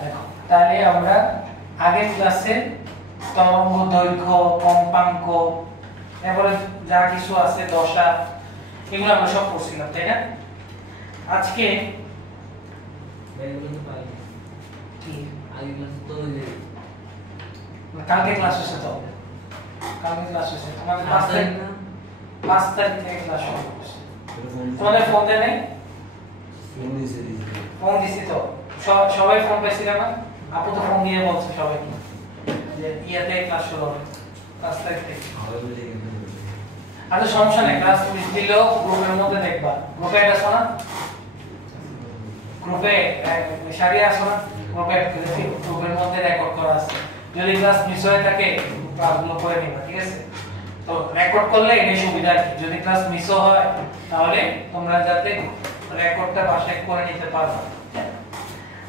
দেখো তাহলে আমরা আগের ক্লাসে তরঙ্গ দৈর্ঘ্য, কম্পাঙ্ক, এরপরে যা কিছু আছে দশা, এগুলো আমরা সব পড়ছিলাম, তাই না? আজকে কালকে ক্লাস হচ্ছে, তো কালকে ক্লাস হচ্ছে তোমাদের 5 তারিখ থেকে ক্লাস শুরু হচ্ছে। তোমাদের ফোন দেয় নাই? ফোন দিছি তো, সবাই ফোন পাইছিল না? আপু তো ফোন দিয়ে বলছে সবাইকে যে ইয়াতে ক্লাস শুরু হবে 5 তারিখ থেকে। আচ্ছা সমস্যা নেই, ক্লাস মিস দিলেও গ্রুপের মধ্যে দেখবা। গ্রুপে অ্যাড আছো না? গ্রুপে সারিয়ে আসো না? গ্রুপে অ্যাড করে দিই, গ্রুপের মধ্যে রেকর্ড করা আছে। যদি ক্লাস মিস হয়ে থাকে ক্লাসগুলো করে নিবা, ঠিক আছে? তো রেকর্ড করলে এই সুবিধা কি, যদি ক্লাস মিসও হয় তাহলে তোমরা যাতে রেকর্ডটা বাসায় করে নিতে পারো।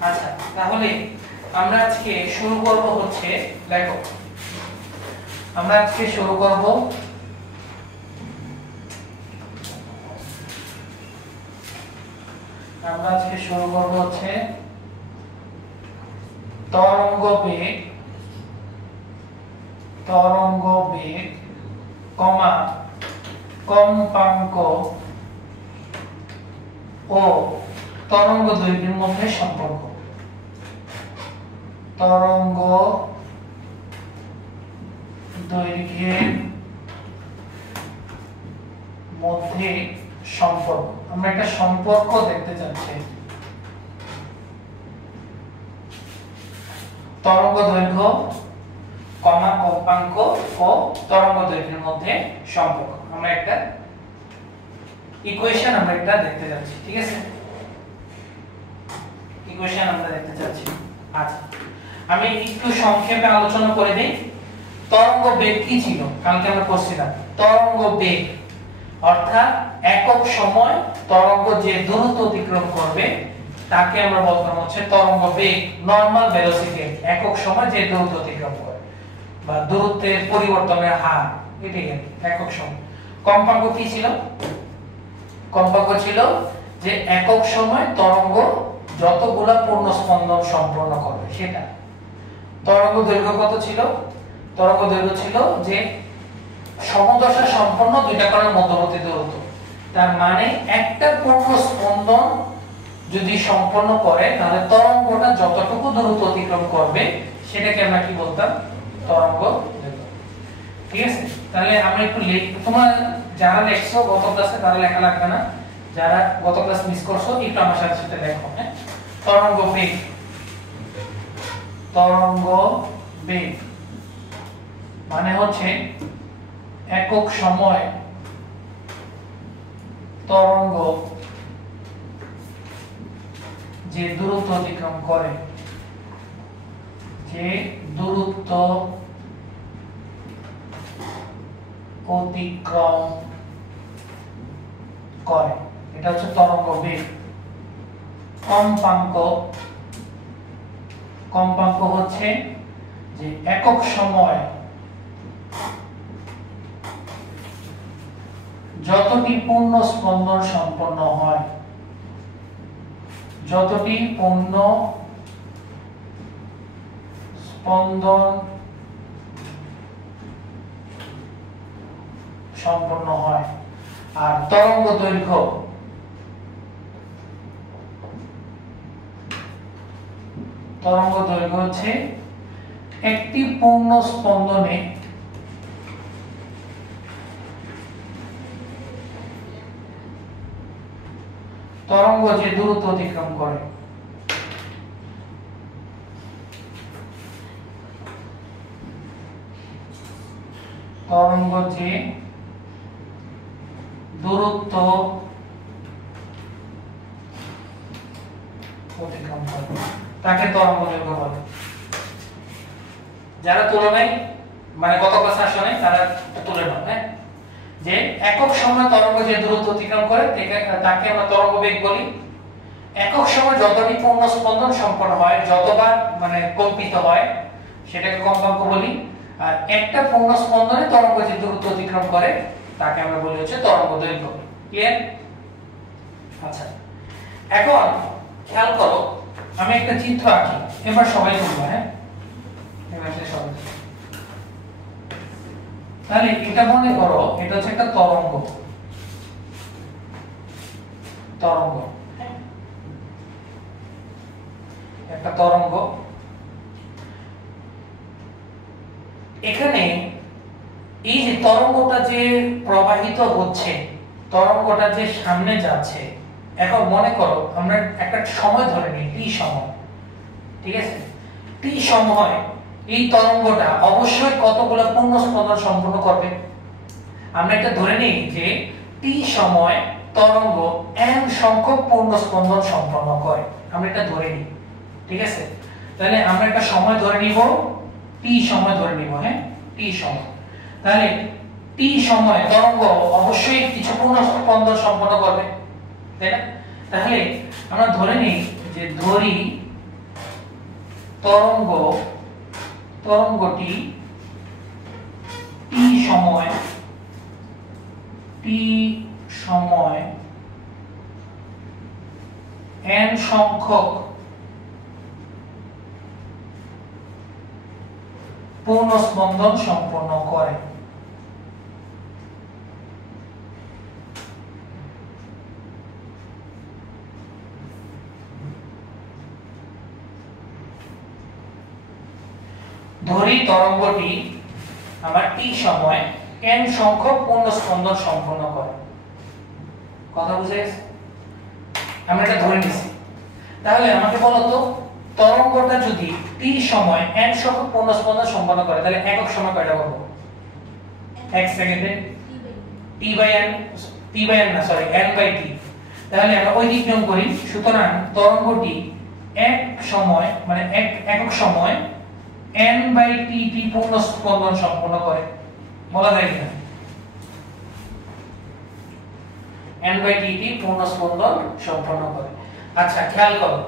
আচ্ছা তাহলে আমরা আজকে শুরু করব হচ্ছে, দেখো আমরা আজকে শুরু করব হচ্ছে তরঙ্গ বেগ, কমা কম্পাঙ্ক ও তরঙ্গ দৈর্ঘ্যের মধ্যে সম্পর্ক। তরঙ্গ দৈর্ঘ্যের মধ্যে সম্পর্ক, আমরা একটা সম্পর্ক দেখতে যাচ্ছি। তরঙ্গ দৈর্ঘ্য, কমা কম্পাঙ্ক ও তরঙ্গ দৈর্ঘ্যের মধ্যে সম্পর্ক, আমরা একটা ইকুয়েশন আমরা একটা দেখতে যাচ্ছি, ঠিক আছে? ইকুয়েশন আমরা দেখতে যাচ্ছি। আচ্ছা আমি একটু সংক্ষেপে আলোচনা করে দেই। তরঙ্গ বেগ কি ছিল? কালকে আমরা পড়ছিলাম তরঙ্গ বেগ অর্থাৎ একক সময় তরঙ্গ যে দূরত্ব অতিক্রম করবে তাকে আমরা বলতাম হচ্ছে তরঙ্গ বেগ, নরমাল ভেলোসিটি, একক সময় যে দূরত্ব অতিক্রম করে বা দূরত্বের পরিবর্তনের হার, এটাই একক সময়। কম্পাঙ্ক কি ছিল? কম্পাঙ্ক ছিল যে একক সময় তরঙ্গ যতগুলা পূর্ণ স্পন্দন সম্পন্ন করবে সেটা। তরঙ্গ দৈর্ঘ্য কত ছিল? তরঙ্গ দৈর্ঘ্য ছিল যে সমদশা সম্পন্ন দুইটা কণার মধ্যবর্তী দূরত্ব। তার মানে একটা পূর্ণ স্পন্দন যদি সম্পন্ন করে তাহলে তরঙ্গটা যতটুকু দূরত্ব অতিক্রম করবে সেটাকে আমরা কি বলতাম? তরঙ্গ দৈর্ঘ্য, ঠিক আছে? তাহলে আমরা একটু তোমরা যারা লেখছো গত ক্লাসে তারা লেখা লাগবে না, যারা গত ক্লাস মিস করছো একটু আমার সাথে সাথে লেখো। হ্যাঁ, তরঙ্গ বেগ, তরঙ্গ বেগ মানে হচ্ছে একক সময় তরঙ্গ যে দূরত্ব অতিক্রম করে, যে দূরত্ব অতিক্রম করে এটা হচ্ছে তরঙ্গ বেগ। কম্পাঙ্ক, কম্পাঙ্ক হচ্ছে যে একক সময় যতটি পূর্ণ স্পন্দন সম্পন্ন হয়, যতটি পূর্ণ স্পন্দন সম্পন্ন হয়। আর তরঙ্গ দৈর্ঘ্য, তরঙ্গ দৈর্ঘ্য হচ্ছে একটি পূর্ণ স্পন্দনে তরঙ্গ যে দূরত্ব অতিক্রম করে, তরঙ্গ যে দূরত্ব অতিক্রম করে তাকে তরঙ্গ দৈর্ঘ্য বলে। যারা তুলনায় মানে গত ক্লাসে আসে নাই তারা তুলে নাও। হ্যাঁ, যে একক সময় তরঙ্গ যে দূরত্ব অতিক্রম করে তাকে আমরা তরঙ্গ বেগ বলি। একক সময় যতটি পূর্ণ স্পন্দন সম্পন্ন হয়, যতবার মানে কম্পিত হয় সেটাকে কম্পাঙ্ক বলি। আর একটা পূর্ণ স্পন্দনে তরঙ্গ যে দূরত্ব অতিক্রম করে তাকে আমরা বলি হচ্ছে তরঙ্গ দৈর্ঘ্য। ক্লিয়ার? আচ্ছা এখন খেয়াল করো আমি একটা চিত্র আঁকি, এবার সবাই করবো। হ্যাঁ, এবার সবাই, তাহলে এটা মনে করো এটা হচ্ছে একটা তরঙ্গ, তরঙ্গ একটা তরঙ্গ। এখানে এই যে তরঙ্গটা যে প্রবাহিত হচ্ছে, তরঙ্গটা যে সামনে যাচ্ছে, এখন মনে করো আমরা একটা সময় ধরে নিই, টি সময়, ঠিক আছে? টি সময় এই তরঙ্গটা অবশ্যই কতগুলো পূর্ণ স্পন্দন সম্পন্ন করবে। আমরা এটা ধরে নিই যে টি সময় তরঙ্গ n সংখ্যক পূর্ণ স্পন্দন সম্পন্ন করে, আমরা এটা ধরে নিই, ঠিক আছে? তাহলে আমরা একটা সময় ধরে নিব, টি সময় ধরে নিব। হ্যাঁ, টি সময়, তাহলে টি সময় তরঙ্গ অবশ্যই কিছু পূর্ণ স্পন্দন সম্পন্ন করবে, তাই না? তাহলে আমরা ধরে নিই যে ধরি তরঙ্গটি টি সময় n সংখ্যক পূর্ণ স্পন্দন সম্পন্ন করে। ধরি তরঙ্গটি আমার টি সময় n সংখ্যক পূর্ণ স্পন্দন সম্পন্ন করে। কথা বুঝে গেছে? আমরা এটা ধরে নিছি। তাহলে আমাকে বলো তো, তরঙ্গটা যদি টি সময় n সংখ্যক পূর্ণ স্পন্দন সম্পন্ন করে, তাহলে একক সময় কয়টা পাবো? 1 সেকেন্ডে n বাই t। তাহলে আমরা ওই দিক নিয়ম করি। সুতরাং তরঙ্গটি এক সময় মানে একক সময় n বাই t টি পূর্ণ স্পন্দন সম্পন্ন করে, বলা যায় কিনা? n বাই t টি পূর্ণ স্পন্দন সম্পন্ন করে। আচ্ছা, খেয়াল করো,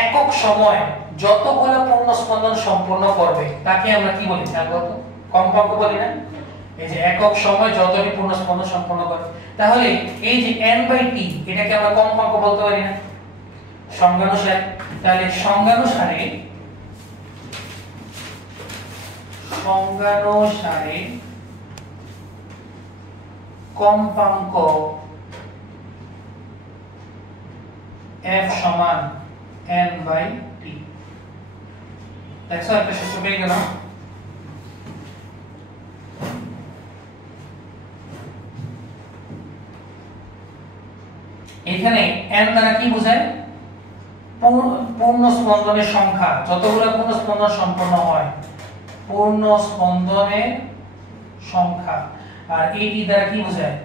একক সময় যতগুলো পূর্ণ স্পন্দন সম্পন্ন করবে তাকে আমরা কি বলি? খেয়াল করো, কম্পাঙ্ক বলি না? এই যে একক সময় যতটি পূর্ণ স্পন্দন সম্পন্ন করে, তাহলে এই যে n বাই t এটাকে আমরা কম্পাঙ্ক বলতে পারি না সংজ্ঞানুসারে? তাহলে সংজ্ঞানুসারে কম্পাঙ্ক f সমান n বাই t। দেখছো একটা সূত্র পেয়ে গেলাম। এখানে n দ্বারা কি বোঝায়? পূর্ণ স্পন্দনের সংখ্যা, যতগুলো পূর্ণ স্পন্দন সম্পন্ন হয়, পূর্ণ স্পন্দনের সংখ্যা। আর এই টি দ্বারা কি বোঝায়?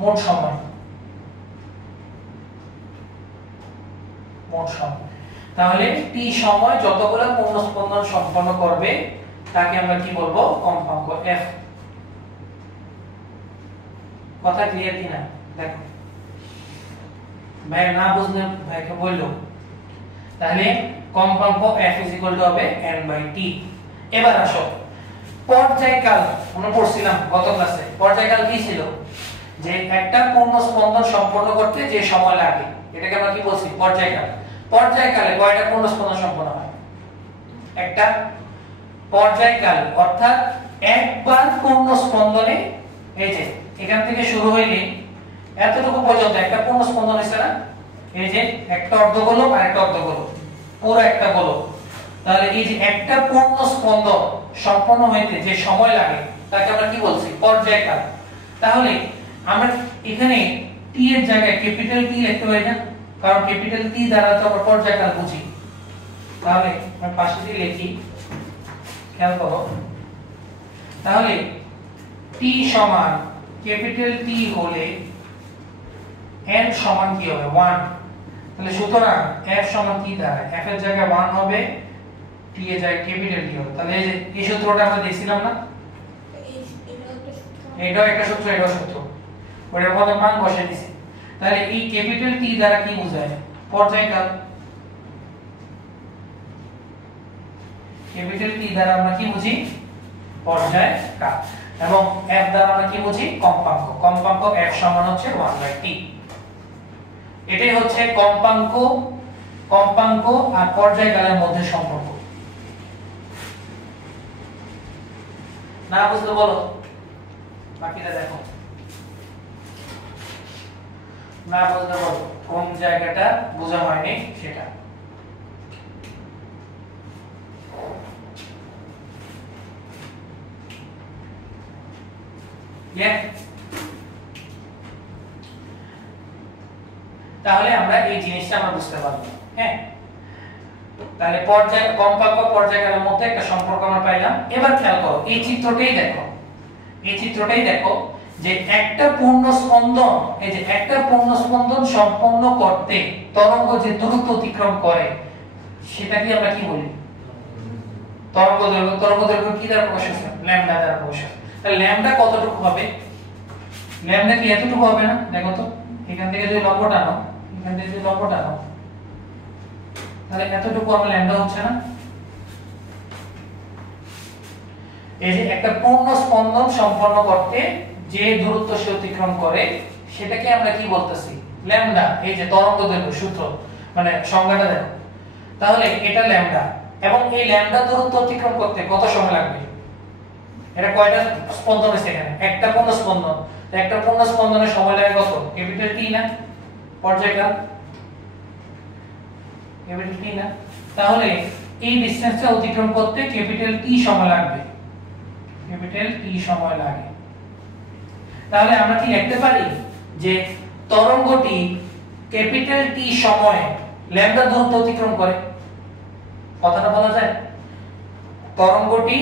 মোট সময়। তাহলে টি সময় যতগুলো পূর্ণ স্পন্দন সম্পন্ন করবে তাকে আমরা কি বলবো? কম্পাঙ্ক f। কথা ক্লিয়ার কিনা দেখো, ভাই না বুঝলে ভাইকে বললো। তাহলে কম্পাঙ্ক f হবে n বাই t। এবার আসো পর্যায়কাল। আমরা পড়ছিলাম গত ক্লাসে, পর্যায়কাল কি ছিল? যে একটা পূর্ণ স্পন্দন সম্পন্ন করতে যে সময় লাগে, এটাকে আমরা কি বলছি? পর্যায়কাল। পর্যায়কালে কয়টা পূর্ণ স্পন্দন সম্পন্ন হয়? একটা। পর্যায়কাল অর্থাৎ একবার পূর্ণ স্পন্দনে, এই যে এখান থেকে শুরু হইলে এতটুকু পর্যন্ত একটা পূর্ণ স্পন্দন হইছে না? এই যে একটা অর্ধগোলক আর একটা অর্ধগোলক, পুরো একটা গোলক। তাহলে এই যে একটা পূর্ণ স্পন্দন সম্পন্ন হইতে যে সময় লাগে তাকে আমরা কি বলছি? পর্যায়কাল। তাহলে আমরা এখানে টি এর জায়গায় ক্যাপিটাল টি লিখতে পারি না? কারণ ক্যাপিটাল টি দ্বারা তো আমরা পর্যায়কাল বুঝি। তাহলে আমি পাশে দিয়ে লিখি, খেয়াল করো। তাহলে টি সমান ক্যাপিটাল টি হলে n সমান কি হবে? 1। তাহলে সুতরাং f সমান কি দাঁড়ায়? f এর জায়গায় 1 হবে, t এর জায়গায় ক্যাপিটাল টি হবে। তাহলে এই যে এই সূত্রটা আমরা দেখছিলাম না? এটাও একটা সূত্র, এটাও সূত্র, ওটার মধ্যে মান বসিয়ে দিছি। তাহলে এই ক্যাপিটাল টি দ্বারা কি বোঝায়? পর্যায়কাল। ক্যাপিটাল টি দ্বারা আমরা কি বুঝি? পর্যায়কাল। এবং f দ্বারা আমরা কি বুঝি? কম্পাঙ্ক। কম্পাঙ্ক f সমান হচ্ছে 1/t। এটাই হচ্ছে কম্পাঙ্ক কম্পাঙ্ক আর পর্যায়কালের মধ্যে সম্পর্ক। না বুঝলে বলো, বাকিটা দেখো। না বুঝলে বলো কোন জায়গাটা বোঝা হয়নি সেটা। তাহলে আমরা এই জিনিসটা আমরা বুঝতে পারবো। হ্যাঁ, তাহলে পর্যায় কম্পাঙ্ক পর্যায়কালের মধ্যে একটা সম্পর্ক আমরা পাইলাম। এবার খেয়াল করো এই চিত্রটাই দেখো, এই চিত্রটাই দেখো যে একটা পূর্ণ স্পন্দন, এই যে একটা পূর্ণ স্পন্দন সম্পন্ন করতে তরঙ্গ যে দূরত্ব অতিক্রম করে সেটাকে আমরা কি বলি? তরঙ্গ দৈর্ঘ্য। তরঙ্গ দৈর্ঘ্য কি দ্বারা প্রকাশ হয়? ল্যামডা দ্বারা প্রকাশ হয়। তাহলে ল্যামডা কতটুকু হবে? ল্যামডা কি এতটুকু হবে না? দেখো তো, এখান থেকে যদি লম্ব টানো, এখান থেকে যদি লম্ব টানো, তাহলে এতটুকু আমার ল্যামডা হচ্ছে না? এই যে একটা পূর্ণ স্পন্দন সম্পন্ন করতে যে দূরত্ব সে অতিক্রম করে সেটাকে আমরা কি বলতেছি? ল্যামডা। এই যে তরঙ্গ দৈর্ঘ্য সূত্র মানে সংজ্ঞাটা দেখো। তাহলে এটা ল্যামডা, এবং এই ল্যামডা দূরত্ব অতিক্রম করতে কত সময় লাগবে? এটা কয়টা স্পন্দন আছে এখানে? একটা পূর্ণ স্পন্দন। তো একটা পূর্ণ স্পন্দনের সময় লাগে কত? ক্যাপিটাল টি না? পর্যায়কাল ক্যাপিটাল টি না? তাহলে এই ডিসটেন্সটা অতিক্রম করতে ক্যাপিটাল টি সময় লাগবে, ক্যাপিটাল টি সময় লাগে। তাহলে আমরা কি লিখতে পারি যে তরঙ্গটি ক্যাপিটাল টি সময়ে ল্যামডা দূরত্ব অতিক্রম করে? কথাটা বলা যায়? তরঙ্গটি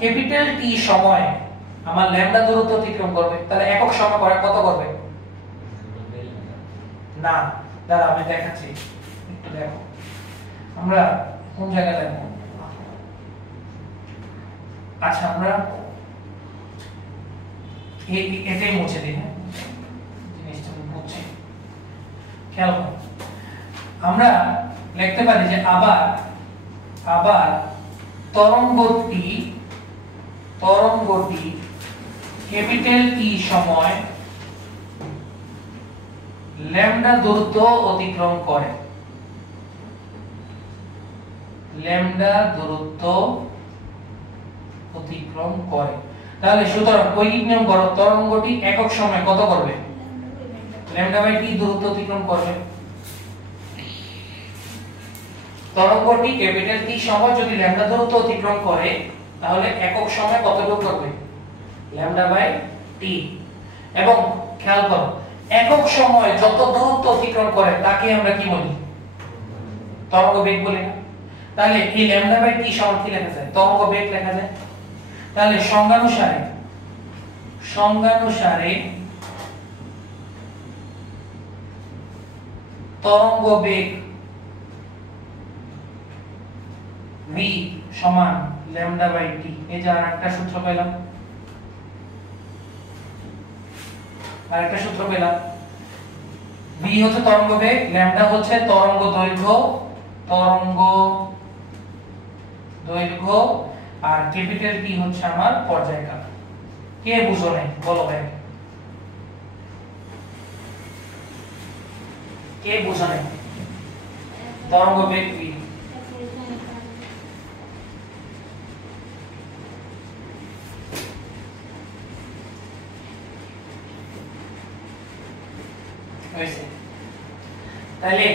ক্যাপিটাল টি সময়ে আমার ল্যামডা দূরত্ব অতিক্রম করবে। তাহলে একক সময় করে কত করবে? না, দাঁড়া আমি দেখাচ্ছি, একটু দেখো। আমরা কোন জায়গায় দেখো? আচ্ছা, আমরা এটাই মুছে দিই। হ্যাঁ, জিনিসটা বুঝছি, খেয়াল করো। আমরা লিখতে পারি যে আবার তরঙ্গটি ক্যাপিটাল টি সময় ল্যামডা দূরত্ব অতিক্রম করে, ল্যামডা দূরত্ব অতিক্রম করে। তাহলে সুতরাং কৌণিক নিয়ম করো, তরঙ্গটি একক সময় কত করবে? ল্যামডা বাই টি দূরত্ব অতিক্রম করবে। তরঙ্গটি ক্যাপিটাল টি সময় যদি ল্যামডা দূরত্ব অতিক্রম করে তাহলে একক সময় কতটুকু করবে? Lambda by T. এবং খেয়াল করো একক সময় যত দূরত্ব অতিক্রম করে তাকে আমরা কি বলি? তরঙ্গ বেগ বলি না? তাহলে এই ল্যামডা বাই টি সমান কি লেখা যায়? তরঙ্গ বেগ লেখা যায়। তাহলে সংজ্ঞানুসারে তরঙ্গ বেগ v সমান ল্যামডা বাই টি। এই যে আরেকটা সূত্র পেলাম, v হচ্ছে তরঙ্গ বেগ, ল্যামডা হচ্ছে তরঙ্গ দৈর্ঘ্য, আর ক্যাপিটাল টি হচ্ছে আমার পর্যায়কাল। কে বুঝো নাই বলো ভাই? কে বুঝো নাই? তরঙ্গ বেগ v। তাহলে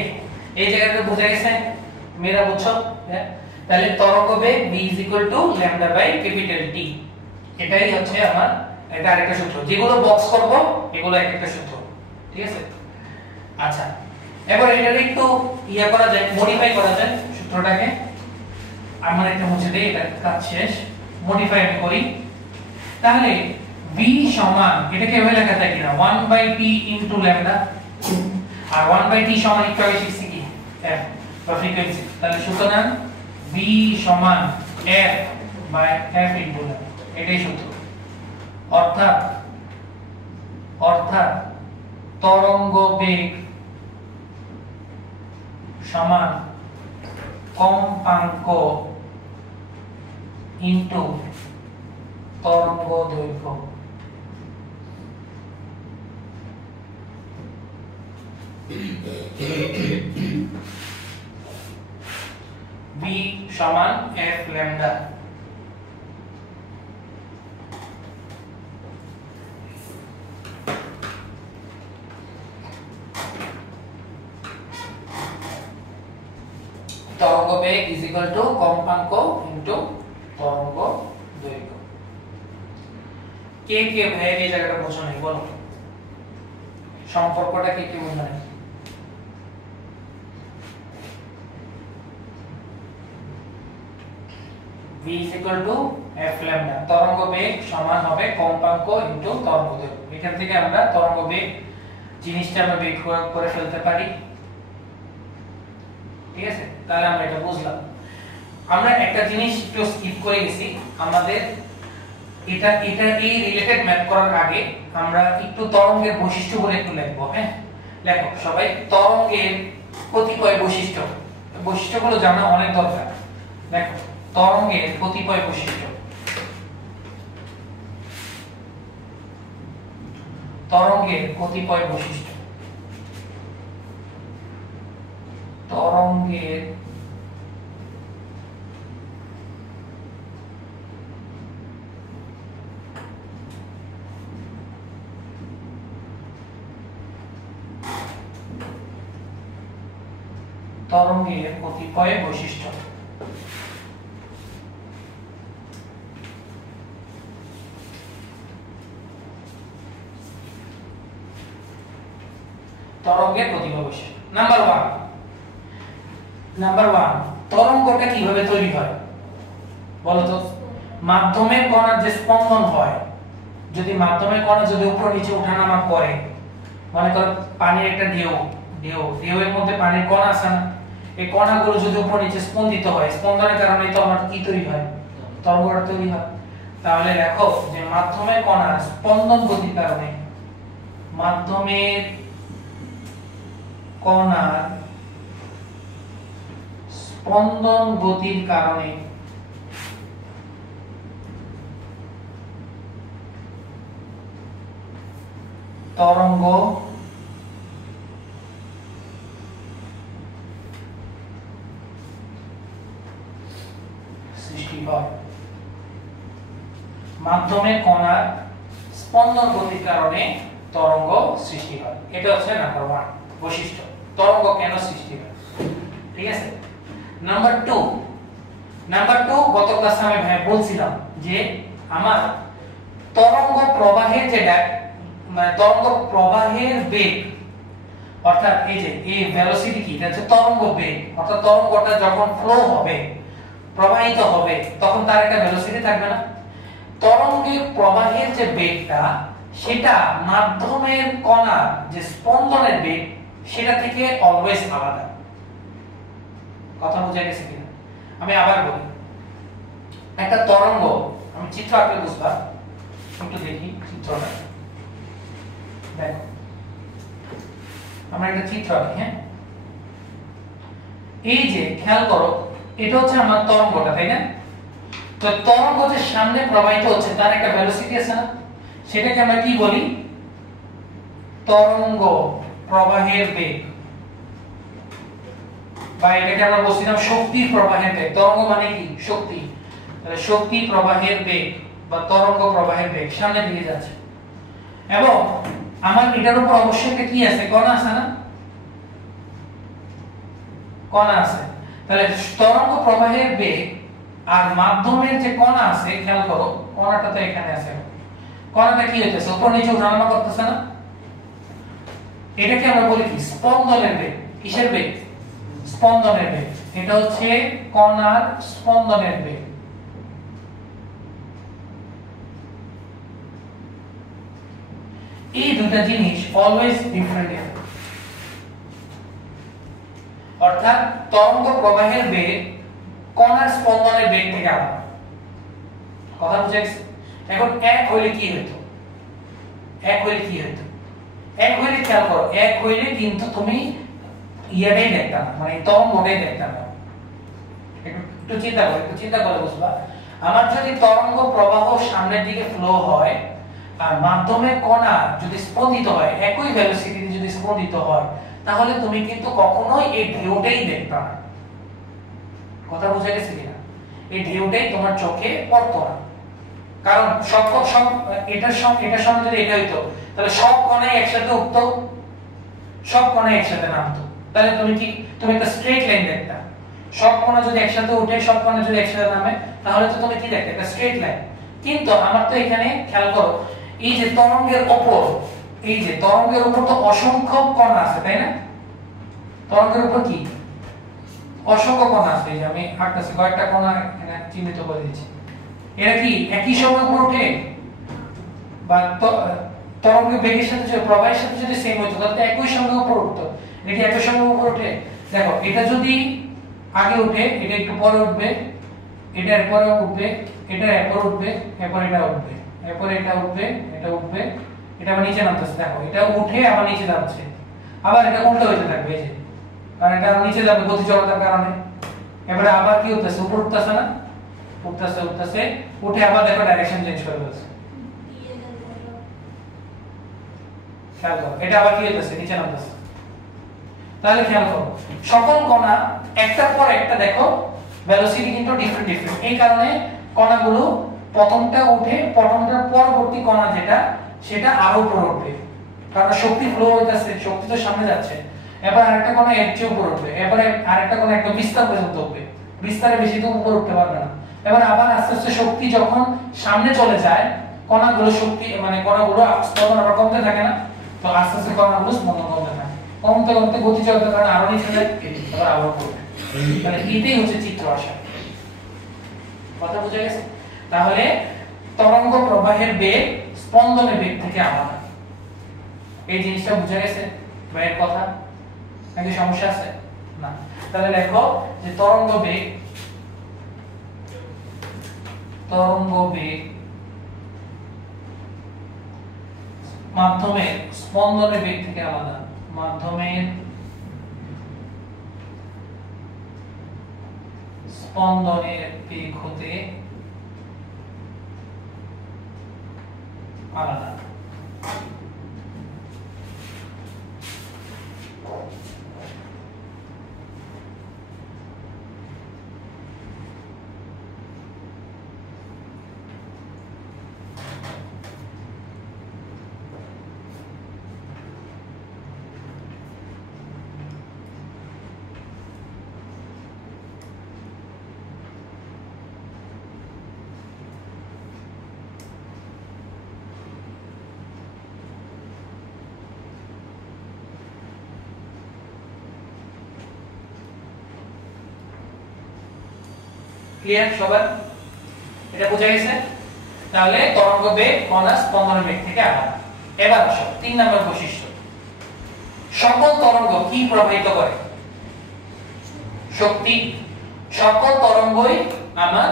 এই জায়গাটা বোঝা গেছে? মেরা বুঝছো? তাহলে তরঙ্গ বেগ v λ বাই ক্যাপিটাল T, এটাই হচ্ছে আমার, এটা আরেকটা সূত্র। যেগুলো বক্স করব এগুলো একটা সূত্র, ঠিক আছে? আচ্ছা, এবার এটাকে একটু ইয়া করা যায়, মডিফাই করা যায় সূত্রটাকে। আমরা একটা মুছে দেই, এটা কাজ শেষ। মডিফাই আমি করি। তাহলে v সমান এটাকে এভাবে লেখা যায় কিনা 1/t * λ, আর 1/t সমান একটু আগে শিখছি কি f বা ফ্রিকোয়েন্সি। তাহলে সুতরাং v সমান f/f * λ, এটাই সূত্র। অর্থাৎ তরঙ্গ বেগ সমান কম্পাঙ্ক ইনটু তরঙ্গ দৈর্ঘ্য। v সমান f ল্যামডা। তরঙ্গ বেগ ইজ ইকুয়াল টু কম্পাঙ্ক ইনটু তরঙ্গ দৈর্ঘ্য। কে কে ভাই এই জায়গাটা বোঝো নাই বলো, সম্পর্কটা কে কে বোঝো নাই? v is equal to f lambda, তরঙ্গ বেগ সমান হবে কম্পাঙ্ক ইনটু তরঙ্গ দৈর্ঘ্য। এখান থেকে আমরা তরঙ্গ বেগ জিনিসটা আমরা বের করে ফেলতে পারি, ঠিক আছে? তাহলে আমরা এটা বুঝলাম। আমরা একটা জিনিস একটু স্কিপ করে গেছি, আমাদের এটা এই রিলেটেড ম্যাথ করার আগে আমরা একটু তরঙ্গের বৈশিষ্ট্যগুলো একটু লিখবো। হ্যাঁ, লেখো সবাই। তরঙ্গের কতিপয় বৈশিষ্ট্য, বৈশিষ্ট্যগুলো জানা অনেক দরকার। দেখো, তরঙ্গের কতিপয় বৈশিষ্ট্য। তরঙ্গের কতিপয় বৈশিষ্ট্য। তরঙ্গের কতিপয় বৈশিষ্ট্য। তরঙ্গের কতিপয় বৈশিষ্ট্য। নাম্বার 1, তরঙ্গটা কিভাবে তৈরি হয় বলো তো? মাধ্যমের কণার যে স্পন্দন হয়, যদি মাধ্যমের কণা যদি উপর নিচে ওঠানামা করে, মনে করো পানির একটা ঢেউয়ের মধ্যে পানির কণা আছে না, এই কণাগুলো যদি উপর নিচে স্পন্দিত হয়, স্পন্দনের কারণে তো আমার কি তৈরি হয়? তরঙ্গটা তৈরি হয়। তাহলে দেখো যে মাধ্যমের কণার স্পন্দন গতির কারণে, মাধ্যমের কণার স্পন্দন গতির কারণে তরঙ্গ সৃষ্টি হয়। মাধ্যমে কণার স্পন্দন গতির কারণে তরঙ্গ সৃষ্টি হয়। এটা হচ্ছে নাম্বার 1 বৈশিষ্ট্য, তরঙ্গ কেন সৃষ্টি হয়। ঠিক আছে? নাম্বার 2, গত ক্লাসে আমি বলছিলাম যে আমার তরঙ্গ প্রবাহের যে তরঙ্গ প্রবাহের বেগ, অর্থাৎ এই যে এই ভেলোসিটি কি, এটা হচ্ছে তরঙ্গ বেগ। অর্থাৎ তরঙ্গটা যখন ফ্লো হবে, প্রবাহিত হবে, তখন তার একটা ভেলোসিটি থাকবে না? তরঙ্গের প্রবাহের যে বেগটা, সেটা মাধ্যমের কণার যে স্পন্দনের বেগ, সেটা থেকে অলওয়েজ আলাদা। কথা বোঝা গেছে কিনা? আমি আবার বলি, একটা তরঙ্গ, আমি চিত্র আঁকলে বুঝবা, একটু দেখি চিত্রটা। দেখো, আমরা একটা চিত্র আঁকি। হ্যাঁ, এই যে খেয়াল করো, এটা হচ্ছে আমার তরঙ্গটা, তাই না? তো তরঙ্গ যে সামনে প্রবাহিত হচ্ছে, তার একটা ভেলোসিটি আছে না? সেটাকে আমরা কি বলি? তরঙ্গ প্রবাহের বেগ, বা এটাকে আমরা বলছিলাম শক্তির প্রবাহের বেগ। তরঙ্গ মানে কি? শক্তি। তাহলে শক্তি প্রবাহের বেগ বা তরঙ্গ প্রবাহের বেগ সামনে দিকে যাচ্ছে, এবং আমার এটার উপর অবশ্যই একটা কি আছে? কণা আছে না? কণা আছে। তাহলে তরঙ্গ প্রবাহের বেগ আর মাধ্যমের যে কণা আছে, খেয়াল করো, কণাটা তো এখানে আছে, কণাটা কি হইতেছে? উপর নিচে ওঠানামা করতেছে না? এটাকে আমরা বলি কি? স্পন্দনের বেগ। কিসের বেগ? স্পন্দনের বেগ। এটা হচ্ছে কণার স্পন্দনের বেগ। এই দুটো জিনিস অলওয়েজ ডিফারেন্ট। অর্থাৎ তরঙ্গ প্রবাহের বেগ কণার স্পন্দনের বেগ থেকে আলাদা। কথা বুঝে গেছে? এখন এক হইলে কি হইতো? এক হইলে খেয়াল করো, এক হইলে কিন্তু তুমি ইয়াটাই দেখতাম, মানে তরঙ্গটাই দেখতাম। একটু চিন্তা করে বুঝবা। আমার যদি তরঙ্গ প্রবাহ সামনের দিকে ফ্লো হয়, আর মাধ্যমে কণা যদি স্পন্দিত হয়, একই ভেলোসিটিতে যদি স্পন্দিত হয়, তাহলে তুমি কিন্তু কখনোই এই ঢেউটাই দেখবে না। কথা বুঝে গেছে কিনা? এই ঢেউটাই তোমার চোখে পড়তো না, কারণ সব এটার সঙ্গে যদি এটা হইতো তাহলে সব কোণাই একসাথে উঠতো, সব কোণাই একসাথে নামতো, তাহলে তুমি একটা স্ট্রেট লাইন দেখতা। সব কোণা যদি একসাথে উঠে সব কোণা যদি একসাথে নামে তাহলে তো তুমি কি দেখতে, একটা স্ট্রেট লাইন। কিন্তু আমার তো এখানে খেয়াল করো, এই যে তরঙ্গের উপর, এই যে তরঙ্গের উপর তো অসংখ্য কণা আছে, তাই না? তরঙ্গের উপর কি অসংখ্য কণা আছে। এই যে আমি আঁকতেছি কয়েকটা কণা এখানে চিহ্নিত করে দিচ্ছি। এরা কি একই সময় উপর ওঠে? বা তরঙ্গের বেগের সাথে যদি প্রবাহের সাথে যদি সেম হতো তাহলে একই সঙ্গে উপর উঠতো। এটা কি একই সঙ্গে উপর ওঠে? দেখো, এটা যদি আগে উঠে এটা একটু পরে উঠবে, এটা এরপরে উঠবে, এটা এরপর উঠবে, এরপর এটা উঠবে, এরপর এটা উঠবে, এটা উঠবে, এটা আবার নিচে নামতেছে। দেখো, এটা উঠে আবার নিচে যাচ্ছে, আবার এটা উল্টো হইতে থাকবে, এই যে, কারণ এটা নিচে যাবে গতি জড়তার কারণে। এবারে আবার কি হচ্ছে, উপর উঠতেছে না, উঠতেছে উঠতেছে, উঠে আবার দেখো ডাইরেকশন চেঞ্জ করে ফেলছে। খেয়াল করো, এটা আবার কি হচ্ছে, নিচে নামতেছে। তাহলে খেয়াল করো, সকল কণা একটার পর একটা দেখো ভেলোসিটি কিন্তু ডিফারেন্ট। এই কারণে কণাগুলো প্রথমটা উঠে প্রথমটার পরবর্তী কণা যেটা সেটা আরো উপরে উঠবে, কারণ শক্তি ফ্লো হইতাছে, শক্তি তো সামনে যাচ্ছে। এবার আরেকটা কণা এর চেয়ে উপরে উঠবে, এবারে আরেকটা কণা একদম বিস্তার পর্যন্ত উঠবে, বিস্তারে বেশি তো উপরে উঠতে পারবে না। এবার আবার আস্তে আস্তে শক্তি যখন সামনে চলে যায়, কণাগুলো শক্তি মানে কণাগুলো স্পন্দন আবার কমতে থাকে না, তো আস্তে আস্তে কণাগুলো স্পন্দন কমতে থাকে, কমতে কমতে গতি জড়তার কারণে আরো নিচে যায়, আবার আবার পড়বে। তাহলে এটাই হচ্ছে চিত্র আসা। কথা বুঝে গেছে? তাহলে তরঙ্গ প্রবাহের বেগ স্পন্দনের বেগ থেকে আলাদা। এই জিনিসটা বুঝে গেছে ভাইয়ের কথা? নাকি সমস্যা আছে? না। তাহলে দেখো যে তরঙ্গ বেগ মাধ্যমের স্পন্দনের বেগ থেকে আলাদা। মাধ্যমের স্পন্দনের বেগ হতে আলাদা। ক্লিয়ার সবার? এটা বোঝা গেছে? তাহলে তরঙ্গ বেগ কণা স্পন্দনের বেগ থেকে আলাদা। এবার আসো 3 নম্বর বৈশিষ্ট্য। সকল তরঙ্গ কি প্রবাহিত করে? শক্তি। সকল তরঙ্গই আমার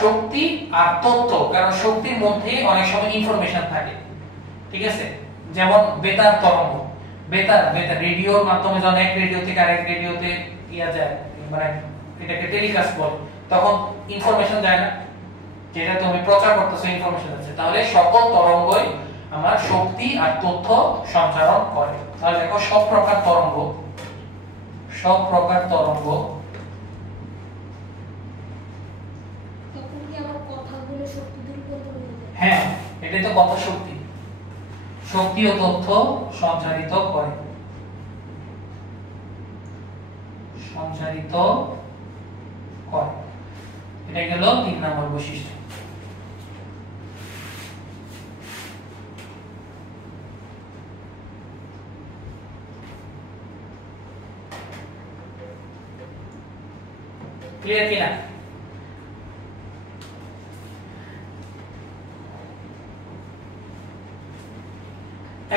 শক্তি আর তথ্য, কারণ শক্তির মধ্যে অনেক সময় ইনফরমেশন থাকে, ঠিক আছে? যেমন বেতার তরঙ্গ, বেতার রেডিওর মাধ্যমে যখন এক রেডিও থেকে আরেক রেডিওতে ইয়া যায়, মানে এটাকে টেলিকাস্ট বলে, তখন ইনফরমেশন যায় না, যেটা তুমি প্রচার করতেছো ইনফরমেশন আছে। তাহলে সকল তরঙ্গই আমার শক্তি আর তথ্য সঞ্চারণ করে। তাহলে দেখো সব প্রকার তরঙ্গ তখন কি আবার কথাগুলো শক্তি দুর্বল হয়ে যায়? হ্যাঁ, এটাই তো কথা, শক্তি ও তথ্য সঞ্চারিত করে। এটা গেল 3 নম্বর বৈশিষ্ট্য। ক্লিয়ার কিনা?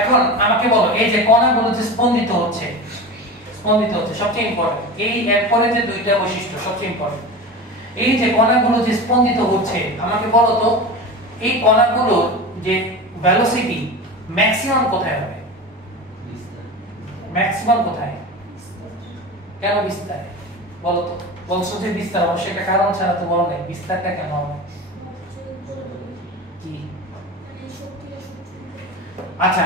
এখন আমাকে বলো, এই যে কণাগুলো যে স্পন্দিত হচ্ছে সবচেয়ে ইম্পর্টেন্ট, এই এরপরে যে দুইটা বৈশিষ্ট্য সবচেয়ে ইম্পর্টেন্ট। এই যে কণাগুলো যে স্পন্দিত হচ্ছে, আমাকে বলো তো এই কণাগুলোর যে ভেলোসিটি ম্যাক্সিমাম কোথায় হবে? ম্যাক্সিমাম কোথায়? কেন বিস্তার? বলো তো। বলছো যে বিস্তার, অবশ্যই একটা কারণ ছাড়া তো বলো নাই, বিস্তারটা কেন হবে? কি? আচ্ছা,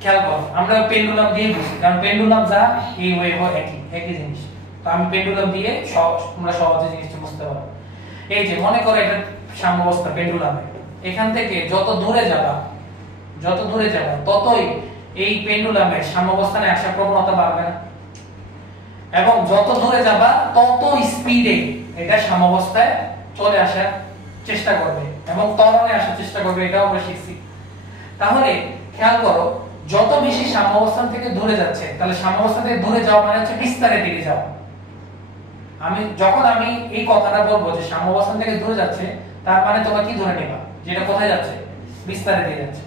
খেয়াল করো আমরা পেন্ডুলাম দিয়ে বুঝি, কারণ পেন্ডুলাম যা এই ওয়েভও একই জিনিস। তো আমি পেন্ডুলাম দিয়ে তোমরা সহজে জিনিসটা বুঝতে পারো। এই যে মনে করো এটা সাম্যাবস্থা পেন্ডুলামে, এখান থেকে যত দূরে যাবা ততই এই পেন্ডুলামের সাম্যাবস্থানে আসার প্রবণতা বাড়বে না, এবং যত দূরে যাবা তত স্পিডে এটা সাম্যাবস্থায় চলে আসার চেষ্টা করবে এবং ত্বরণে আসার চেষ্টা করবে, এটাও আমরা শিখছি। তাহলে খেয়াল করো যত বেশি সাম্যাবস্থান থেকে দূরে যাচ্ছে, তাহলে সাম্যাবস্থান থেকে দূরে যাওয়া মানে হচ্ছে বিস্তারের দিকে যাওয়া। যখন আমি এই কথাটা বলবো যে সাম্যাবস্থান থেকে দূরে যাচ্ছে, তার মানে তোমরা কি ধরে নেবা যেটা কোথায় যাচ্ছে? বিস্তারের দিকে যাচ্ছে।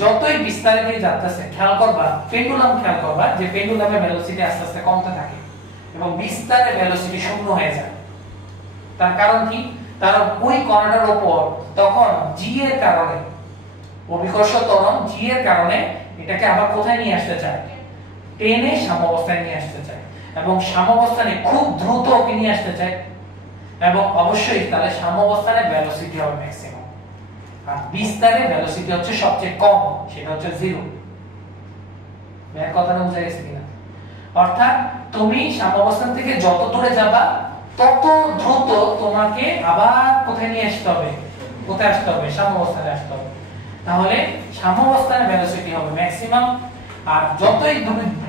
যতই বিস্তারের দিকে যাচ্ছে খেয়াল করবা যে পেন্ডুলামের ভেলোসিটি আস্তে আস্তে কমতে থাকে এবং বিস্তারের ভেলোসিটি শূন্য হয়ে যায়। তার কারণ কি? কারণ ওই কণাটার উপর তখন জি এর কারণে, অভিকর্ষ ত্বরণ জি এর কারণে এটাকে আবার কোথায় নিয়ে আসতে চায়? টেনে সাম্যাবস্থায় নিয়ে আসতে চায়, এবং সাম্যাবস্থানে খুব দ্রুত ওকে নিয়ে আসতে চায়, এবং অবশ্যই তাহলে সাম্যাবস্থানে ভেলোসিটি হবে ম্যাক্সিমাম, আর বিস্তারে ভেলোসিটি হচ্ছে সবচেয়ে কম, সেটা হচ্ছে 0। এর কথাটা বুঝা গেছে কিনা? অর্থাৎ তুমি সাম্যাবস্থান থেকে যত দূরে যাবা তত দ্রুত তোমাকে আবার কোথায় নিয়ে আসতে হবে? কোথায় আসতে হবে? সাম্যাবস্থানে আসতে হবে। তাহলে সাম্যাবস্থানে ভেলোসিটি হবে ম্যাক্সিমাম, আর যতই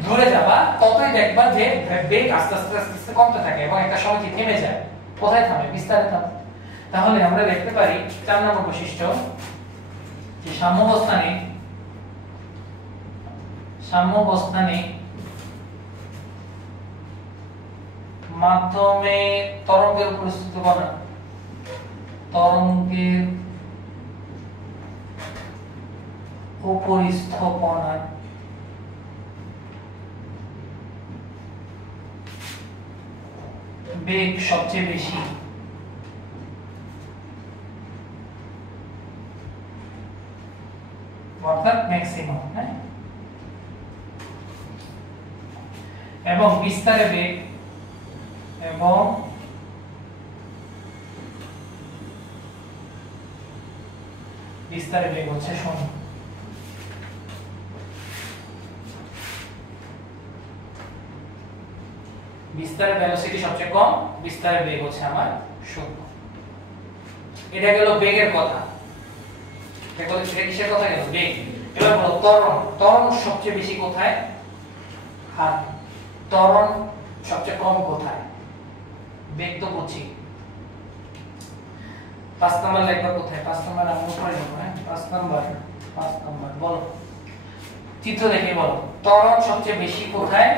দূরে যাবা ততই দেখবা যে বেগ আস্তে আস্তে কমতে থাকে এবং একটা সময় কি থেমে যায়। কোথায় থামে? বিস্তারে থামে। তাহলে আমরা দেখতে পারি 4 নম্বর বৈশিষ্ট্য যে সাম্যাবস্থানে মাধ্যমে তরঙ্গের উপরিস্থপনার বেগ সবচেয়ে বেশি, অর্থাৎ ম্যাক্সিমাম, হ্যাঁ, এবং বিস্তারে বেগ হচ্ছে 0। বিস্তারের ভেলোসিটি সবচেয়ে কম, বিস্তারের বেগ হচ্ছে আমার 0। এটা গেল বেগের কথা। কিসের কথা গেল? বেগ। এবার বলো ত্বরণ সবচেয়ে বেশি কোথায় আর ত্বরণ সবচেয়ে কম কোথায়? বেগ তো বুঝছি। 5 নাম্বার লিখবা কোথায়? 5 নাম্বার আমি উপরে লিখব, হ্যাঁ 5 নাম্বার বলো, চিত্র দেখে বলো ত্বরণ সবচেয়ে বেশি কোথায়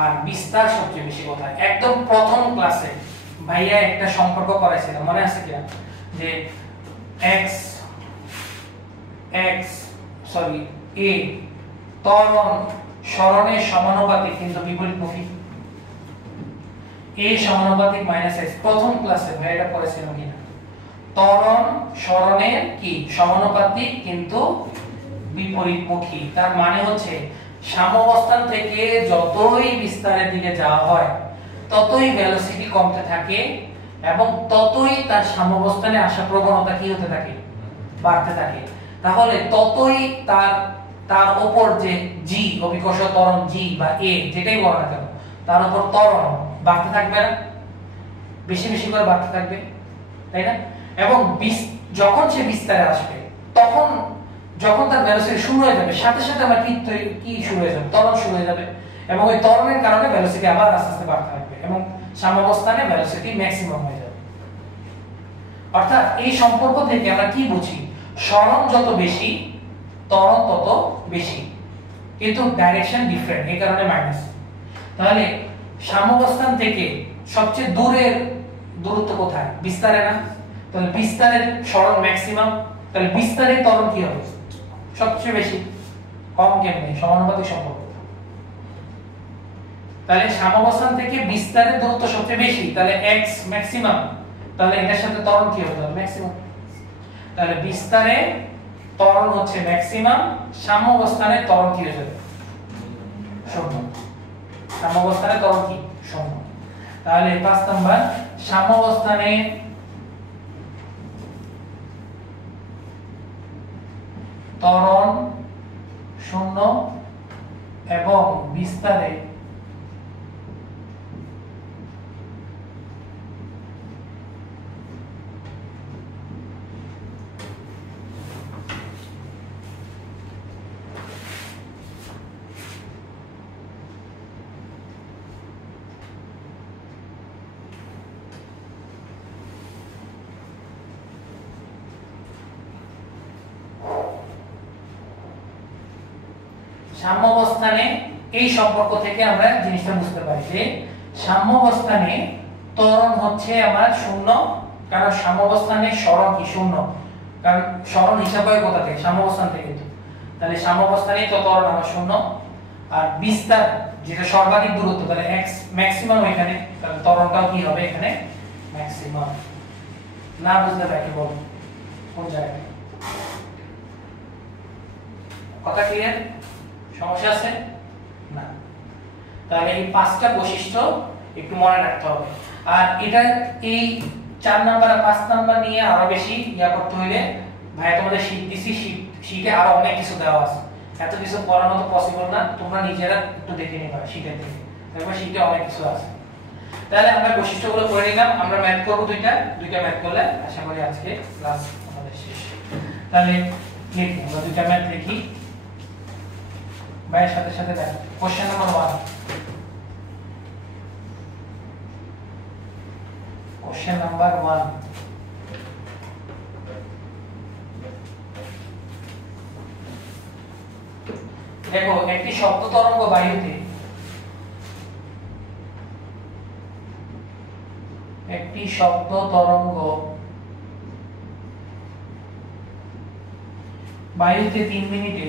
আর বিস্তার সবচেয়ে বেশি কোথায়। একদম প্রথম ক্লাসে ভাইয়া একটা সম্পর্ক করাইছিল, মনে আছে কিনা? যে a ত্বরণ সরণের সমানুপাতিক কিন্তু বিপরীতমুখী। a সমানুপাতিক -x, প্রথম ক্লাসে ভাই এটা পড়েছিলাম কিনা? ত্বরণ সরণের কি সমানুপাতিক কিন্তু বিপরীতমুখী। তার মানে হচ্ছে সাম্যাবস্থান থেকে যতই বিস্তারের দিকে যাওয়া হয় ততই ভেলোসিটি কমতে থাকে এবং ততই তার সাম্যাবস্থানে আসা প্রবণতা কি হতে থাকে? বাড়তে থাকে। তাহলে ততই তার উপর যে জি, অভিকর্ষ ত্বরণ জি বা এ যেটাই বলো না কেন, তার উপর ত্বরণ বাড়তে থাকবে না? বেশি বেশি করে বাড়তে থাকবে, তাই না? এবং যখন সে বিস্তারে আসবে যখন তার ভেলোসিটি শুরু হয়ে যাবে, সাথে সাথে আমার কি শুরু হয়ে যাবে? ত্বরণ শুরু হয়ে যাবে, এবং ওই ত্বরণের কারণে ভেলোসিটি আবার আস্তে আস্তে বাড়তে থাকবে এবং সাম্যাবস্থানে ভেলোসিটি ম্যাক্সিমাম হয়ে যাবে। অর্থাৎ এই সম্পর্ক থেকে আমরা কি বুঝি? সরণ যত বেশি ত্বরণ তত বেশি, কিন্তু ডাইরেকশন ডিফারেন্ট, এই কারণে মাইনাস। তাহলে সাম্যাবস্থান থেকে সবচেয়ে দূরের দূরত্ব কোথায়? বিস্তারে না? তাহলে বিস্তারের সরণ ম্যাক্সিমাম, তাহলে বিস্তারের ত্বরণ কি হবে? সবচেয়ে বেশি। কম কেমনে? সমানুপাতিক সম্পর্ক। তাহলে সাম্যাবস্থান থেকে বিস্তারের দূরত্ব সবচেয়ে বেশি, তাহলে x ম্যাক্সিমাম, তাহলে এটার সাথে ত্বরণ কি হবে? ম্যাক্সিমাম। তাহলে বিস্তারে ত্বরণ হচ্ছে ম্যাক্সিমাম, সাম্যাবস্থানে ত্বরণ কি হয়ে যাবে? 0। সাম্যাবস্থানে ত্বরণ কি? 0। তাহলে 5 নাম্বার সাম্যাবস্থানে ত্বরণ শূন্য এবং বিস্তারে সাম্যাবস্থানে এই সম্পর্ক থেকে আমরা জিনিসটা বুঝতে পারি যে সাম্যাবস্থানে ত্বরণ হচ্ছে আমার শূন্য, কারণ সাম্যাবস্থানে সরণ কি শূন্য, কারণ সরণ হিসাব হয় কোথা থেকে, সাম্যাবস্থান থেকে। তাহলে সাম্যাবস্থানে তো ত্বরণ আমার শূন্য, আর বিস্তার যেটা সর্বাধিক দূরত্ব, তাহলে x ম্যাক্সিমাম এখানে, তাহলে ত্বরণটাও কি হবে এখানে ম্যাক্সিমাম। না বুঝতে পারি বল কোন জায়গায়, কথা ক্লিয়ার? সমস্যা আছে না? তাহলে এই পাঁচটা বৈশিষ্ট্য একটু মনে রাখতে হবে। আর এটা এই 4 নাম্বার আর 5 নাম্বার নিয়ে আরো বেশি করতে হইলে ভাই তোমাদের শীট দিছি, শীটে আরো অনেক কিছু দেওয়া আছে, এত কিছু পড়ানো তো পসিবল না, তোমরা নিজেরা একটু দেখে নিবা শীটের থেকে, দেখো শীটে অনেক কিছু আছে। তাহলে আমরা বৈশিষ্ট্যগুলো পড়ে নিলাম, আমরা ম্যাথ করব দুইটা ম্যাথ করলে আশা করি আজকে ক্লাস আমাদের শেষ। তাহলে লিখি, আমরা দুইটা ম্যাথ লিখি ভাইয়ের সাথে সাথে। দেখ কোশ্চেন নাম্বার 1, কোশ্চেন নাম্বার 1, দেখো একটি শব্দ তরঙ্গ বায়ুতে, একটি শব্দ তরঙ্গ বায়ুতে 3 মিনিটে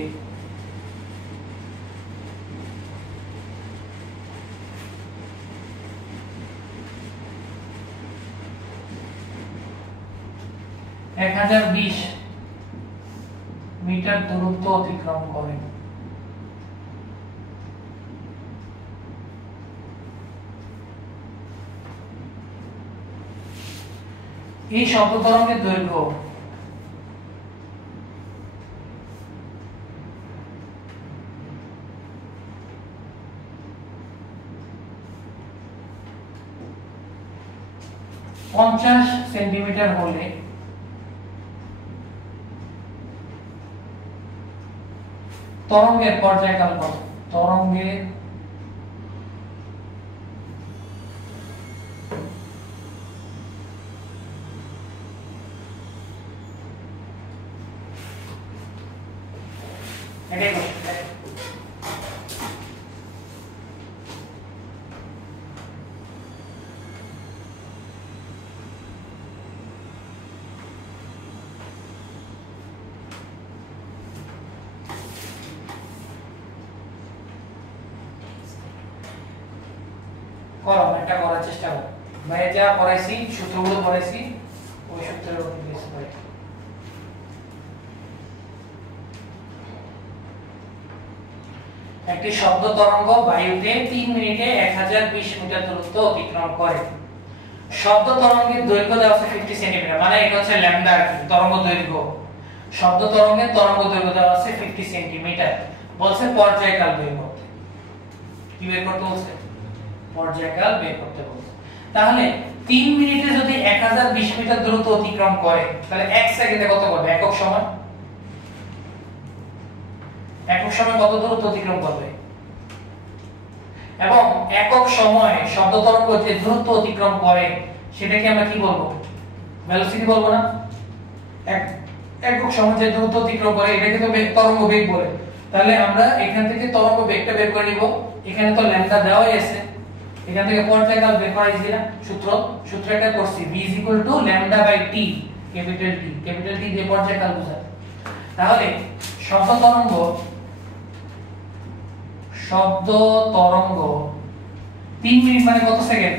এক 1020 মিটার দূরত্ব অতিক্রম করে। এই শব্দ তরঙ্গের দৈর্ঘ্য পঞ্চাশ সেন্টিমিটার হলে তরঙ্গের পর্যায়কাল কত? তরঙ্গের এটাই কোশ্চেন। করো, এটা করার চেষ্টা করো। ভাই যা পড়াইছি, সূত্রগুলো পড়াইছি, ওই সূত্রের উপর বেস করে। একটি শব্দ তরঙ্গ বায়ুতে 3 মিনিটে 1020 মিটার দূরত্ব অতিক্রম করে। শব্দ তরঙ্গের দৈর্ঘ্য দেওয়া আছে 50 সেন্টিমিটার, মানে এটা হচ্ছে ল্যামডা তরঙ্গ দৈর্ঘ্য। শব্দ তরঙ্গের তরঙ্গ দৈর্ঘ্য দেওয়া আছে 50 সেন্টিমিটার, বলছে পর্যায়কাল বের করতে। কি বের করতে বলছে? পর্যায়কাল বের করতে বলছে। তাহলে 3 মিনিটে যদি 1020 মিটার দূরত্ব অতিক্রম করে, তাহলে 1 সেকেন্ডে কত করবে? একক সময় কত দূরত্ব অতিক্রম করবে? এবং একক সময়ে শব্দ তরঙ্গ যে দূরত্ব অতিক্রম করে সেটাকে আমরা কি বলবো? ভেলোসিটি বলবো না? একক সময়ে যে দূরত্ব অতিক্রম করে এটাকে তো তরঙ্গ বেগ বলে। তাহলে আমরা এখান থেকে তরঙ্গ বেগটা বের করে নিব। এখানে তো ল্যামডা দেওয়াই আছে, এখান থেকে পর্যায়কাল বের করা ইজি না? সূত্রটা করছি v λ/t, ক্যাপিটাল T দিয়ে পর্যায়কাল বোঝায়। তাহলে শব্দ তরঙ্গ 3 মিনিট মানে কত সেকেন্ড?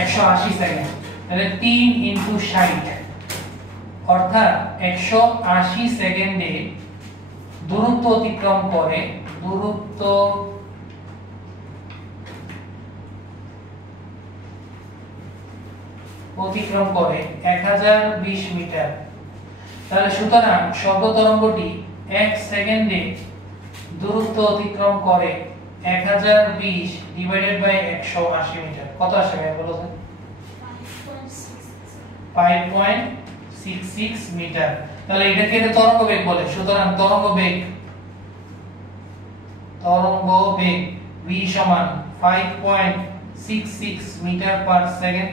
180 সেকেন্ড। তাহলে 3 × 60 অর্থাৎ 180 সেকেন্ডে দূরত্ব অতিক্রম করে, 1020 মিটার। তাহলে সুতরাং শব্দ তরঙ্গটি 1 সেকেন্ডে দূরত্ব অতিক্রম করে 1020 ডিভাইডেড বাই 180 মিটার, কত আসে ভাই বলো তো? 5.66 মিটার। তাহলে এটাকে তরঙ্গ বেগ বলে। সুতরাং তরঙ্গ বেগ v সমান 5.66 মিটার পার সেকেন্ড।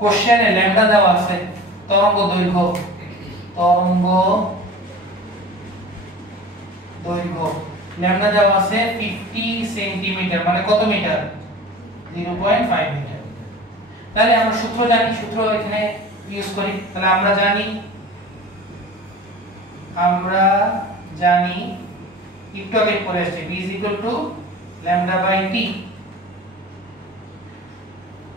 কোশ্চেনে ল্যামডা দেওয়া আছে, তরঙ্গ দৈর্ঘ্য ল্যামডা দেওয়া আছে 50 সেন্টিমিটার, মানে কত মিটার? 0.5 মিটার। তাহলে আমরা সূত্র জানি, সূত্র এখানে ইউজ করি। তাহলে আমরা জানি একটু আগে পড়ে আসছে v λ/t,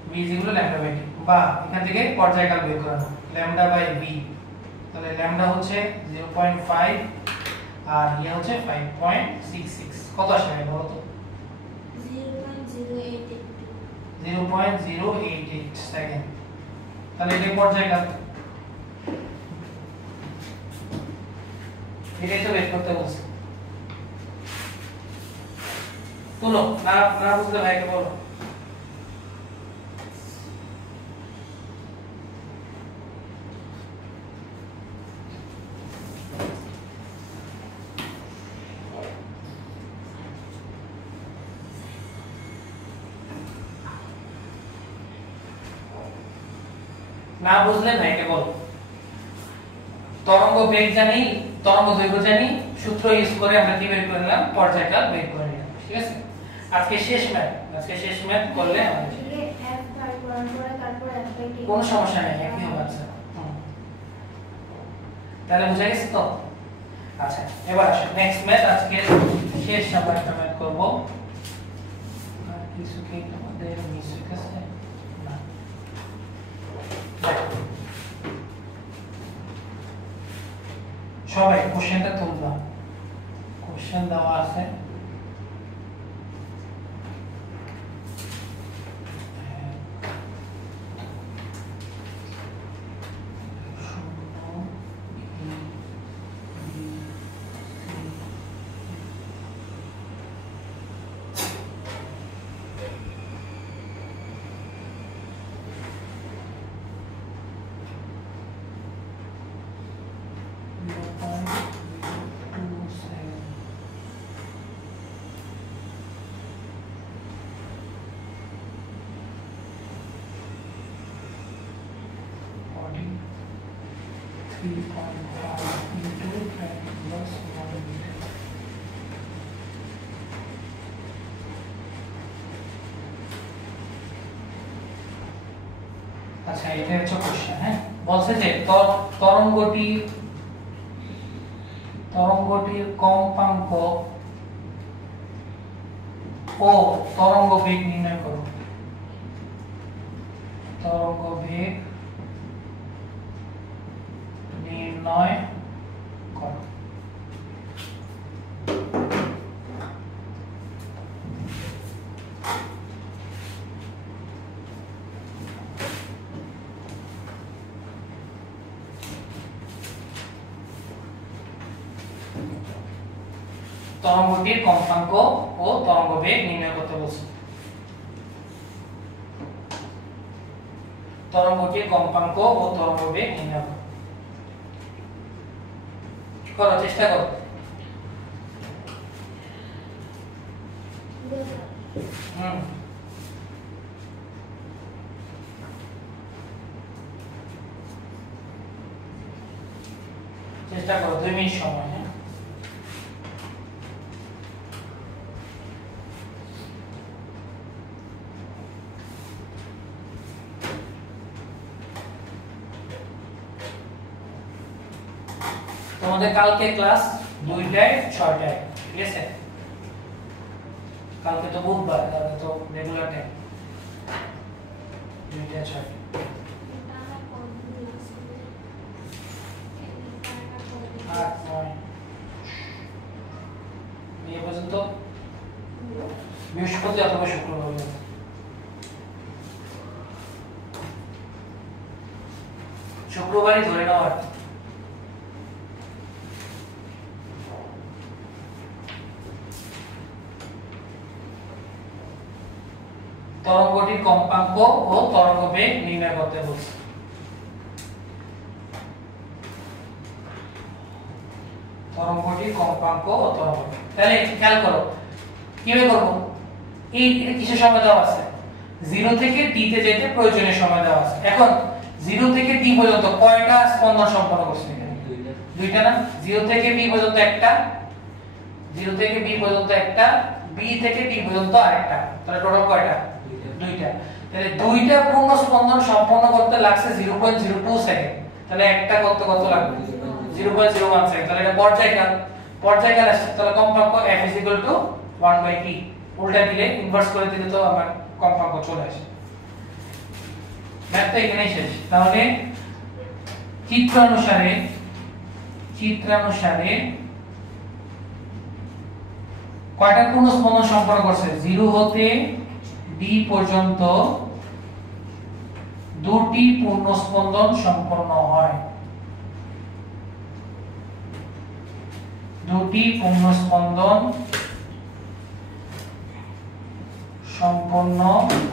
v λ/t, বা এখান থেকে পর্যায়কাল বের করা λ/v। তাহলে ল্যামডা হচ্ছে 0.5 আর ইয়া হচ্ছে 5.66, কত আসে বলো তো? 0.088 সেকেন্ড। তাহলে এটা পর্যায়কাল, এটাই তো বের করতে বলছে। তুলো, না বুঝলে ভাইকে বলো। না বুঝলে ভাইকে বলো। তরঙ্গ বেগ জানি, তরঙ্গ দৈর্ঘ্য জানি, সূত্র ইউজ করে আমরা কি বের করলাম? পর্যায়কাল বের করে নিলাম। ঠিক আছে, আজকে শেষ ম্যাথ করলে কোনো সমস্যা নেই, একই হবে। আচ্ছা, তাহলে বুঝা গেছে তো? আচ্ছা, এবার আসো নেক্সট ম্যাথ। আজকে শেষ আমরা একটা ম্যাথ করব। আর কিছু কি তোমাদের মিস হয়ে গেছে? না, সবাই কোশ্চেনটা তুলবা। কোশ্চেন দেওয়া আছে, আচ্ছা এটা হচ্ছে কোশ্চেন। হ্যাঁ, বলছে যে তরঙ্গটির কম্পাঙ্ক ও তরঙ্গ বেগ নির্ণয় করো। তরঙ্গ বেগ নির্ণয় করো। তরঙ্গটির কম্পাঙ্ক ও তরঙ্গ বেগ নির্ণয় করতে বলছে। তরঙ্গটির কম্পাঙ্ক ও তরঙ্গ বেগ নির্ণয় করো, চেষ্টা করো। চেষ্টা করো, 2 মিনিট সময়। হ্যাঁ, তোমাদের কালকে ক্লাস 2টায় 6টায়, ঠিক আছে? কালকে তো বুধবার, কালকে তো রেগুলার টাইম 2টায় 6টায়। এই পর্যন্ত বৃহস্পতি অথবা শুক্রবার, শুক্রবারই ধরে নাও আর তরঙ্গটির কম্পাঙ্ক ও তরঙ্গ বেগ নির্ণয় করতে বলছে। তরঙ্গটির কম্পাঙ্ক ও তরঙ্গ বেগ, তাহলে খেয়াল করো কিভাবে করব। এই এটা কিসের সময় দেওয়া আছে? 0 থেকে t তে যেতে প্রয়োজনীয় সময় দেওয়া আছে। এখন 0 থেকে t পর্যন্ত কয়টা স্পন্দন সম্পন্ন করছে এখানে? দুইটা না? 0 থেকে b পর্যন্ত একটা, 0 থেকে b পর্যন্ত একটা, b থেকে t পর্যন্ত আরেকটা, তাহলে টোটাল কয়টা? দুইটা। তাহলে দুইটা পূর্ণ স্পন্দন সম্পন্ন করতে লাগছে 0.02 সেকেন্ড। তাহলে একটা করতে কত লাগবে? 0.01 সেকেন্ড। তাহলে এটা পর্যায়কাল, পর্যায়কাল আসছে। তাহলে কম্পাঙ্ক f 1/t, উল্টা দিলে ইনভার্স করে দিলে তো আমার কম্পাঙ্ক চলে আসে। ম্যাথটা এখানেই শেষ। তাহলে চিত্রানুসারে কয়টা পূর্ণ স্পন্দন সম্পন্ন করছে? 0 হতে d পর্যন্ত দুটি পূর্ণ স্পন্দন সম্পন্ন হয়, দুটি পূর্ণ স্পন্দন সম্পন্ন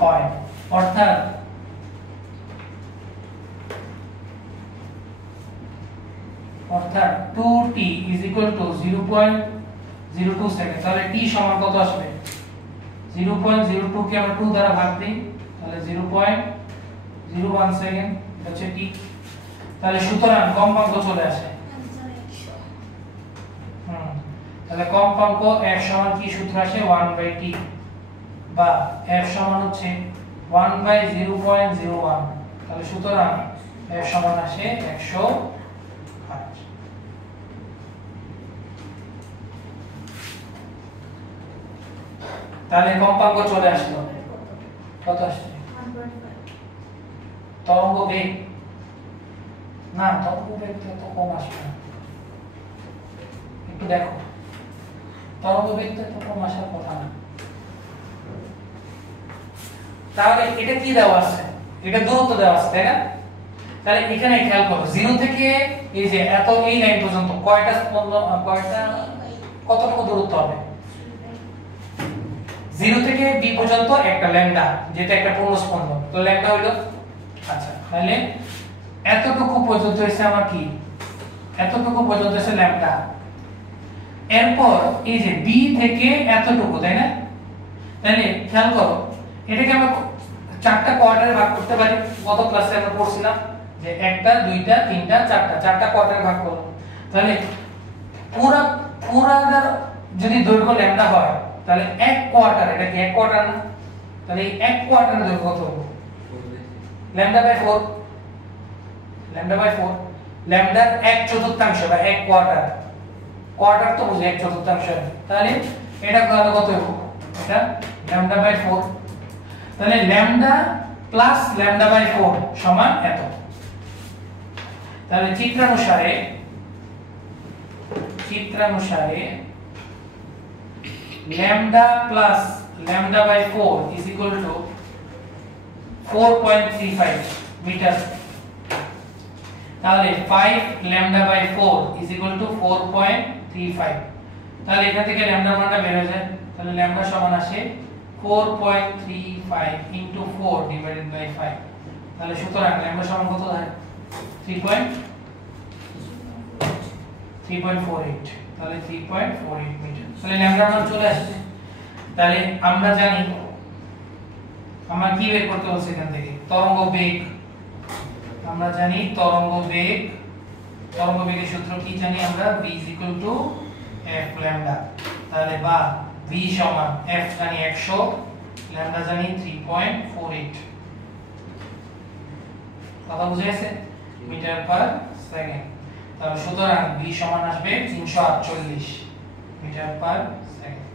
হয়। অর্থাৎ অর্থাৎ 2t = 0.02 সেকেন্ড। তাহলে t সমান কত আসবে? 0.02 কে আমরা 2 দ্বারা ভাগ দেই, তাহলে 0.01 সেকেন্ড হচ্ছে t। তাহলে সুতরাং কম্পাঙ্ক চলে আসে। তাহলে কম্পাঙ্ক f সমান কি সূত্র আসে? 1/t, বা f সমান হচ্ছে 1/0.01। তাহলে সুতরাং f সমান আসে 108। তাহলে কম্পাঙ্ক চলে আসলো। কত আসছে? 1.5। তরঙ্গ বেগ না, তরঙ্গ বেগ তো কম আসবে না, একটু দেখো। তরঙ্গ বেগ তো কম আসার কথা না। তাহলে এটা কি দেওয়া আছে? এটা দূরত্ব দেওয়া আছে, তাই না? তাহলে এখানে খেয়াল করো 0 থেকে এই যে এত এই লাইন পর্যন্ত কয়টা স্পন্দন, কয়টা কতটুকু দূরত্ব হবে? 0 থেকে b পর্যন্ত একটা ল্যামডা, যেটা একটা পূর্ণ স্পন্দন, তো ল্যামডা হইলো। আচ্ছা, তাহলে এতটুকু পর্যন্ত হইছে আমার কি? এতটুকু পর্যন্ত হইছে ল্যামডা। এরপর এই যে b থেকে এতটুকু, তাই না? তাহলে খেয়াল করো এটাকে আমরা চারটা কোয়ার্টারে ভাগ করতে পারি। গত ক্লাসে আমরা পড়ছিলাম যে একটা, দুইটা, তিনটা, চারটা কোয়ার্টারে ভাগ করব। তাহলে পুরা যদি দৈর্ঘ্য ল্যামডা হয়, তাহলে এক কোয়ার্টার, এটা কি এক কোয়ার্টার না? তাহলে এই এক কোয়ার্টারের দৈর্ঘ্য কত হবে? λ/4, λ/4, ল্যামডার 1/4 বা এক কোয়ার্টার, কোয়ার্টার তো বুঝি 1/4। তাহলে এটা কত হবে? এটা λ/4। তাহলে ল্যামডা প্লাস λ/4 সমান এত। তাহলে চিত্রানুসারে lambda plus λ/4 is equal to 4.35 metre. তাহলে 5 λ/4 is equal to 4.35। তাহলে এখান থেকে ল্যামডা মানটা বের হয়ে যায়। তাহলে ল্যামডা সমান আসে 4.35 into 4 divided by 5। তাহলে সুতরাং ল্যামডা সমান কত হয়? 3.48। তাহলে 3.48 মিটার। তাহলে ল্যামডা মান চলে আসছে। তাহলে আমরা জানি আমরা কি বের করতে হচ্ছে এখান থেকে? তরঙ্গ বেগ। আমরা জানি তরঙ্গ বেগের সূত্র কি জানি আমরা? v f lambda। তাহলে বা v সমান f জানি 100, lambda জানি 3.48। কথা বুঝে গেছে? Metre per second. তাহলে সুতরাং v সমান আসবে 348 মিটার পার সেকেন্ড।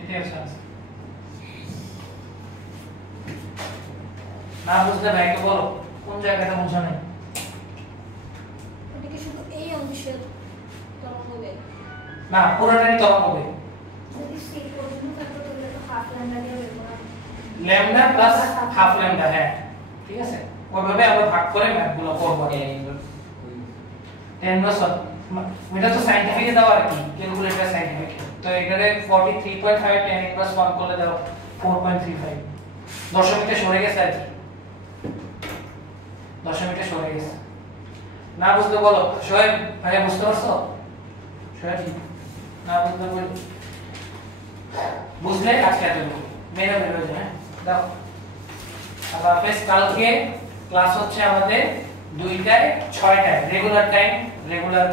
এটাই আছে। না বুঝলে ভাইকে বলো কোন জায়গাটা বুঝো নাই। ওটা কি শুধু এই অংশের তরঙ্গ বেগ? না, পুরোটাই তরঙ্গ বেগ। যদি সেই পর্যন্ত থাকতো তাহলে তো হাফ ল্যামডা দিয়ে বের করা। ল্যামডা প্লাস হাফ ল্যামডা, হ্যাঁ ঠিক আছে। ওইভাবে আমরা ভাগ করে ম্যাথগুলো করব। এটা তো সাইন্টিফিক দাও আর কি, ক্যালকুলেটর সাইন্টিফিক। তো এখানে 43.5 tan inverse 1 করলে দাও 4.35। দশমিকটা সরে গেছে আর কি, দশমিকটা সরে গেছে। না বুঝতে বলো সোহেব ভাইয়া, বুঝতে পারছো? সোহেব না বুঝতে বল, বুঝলে আজকে এতটুকু মেরে মেরে হয়ে যায়। দাও আল্লাহ হাফেজ। কালকে ক্লাস হচ্ছে আমাদের 2টায় 6টায় রেগুলার টাইম, রেগুলার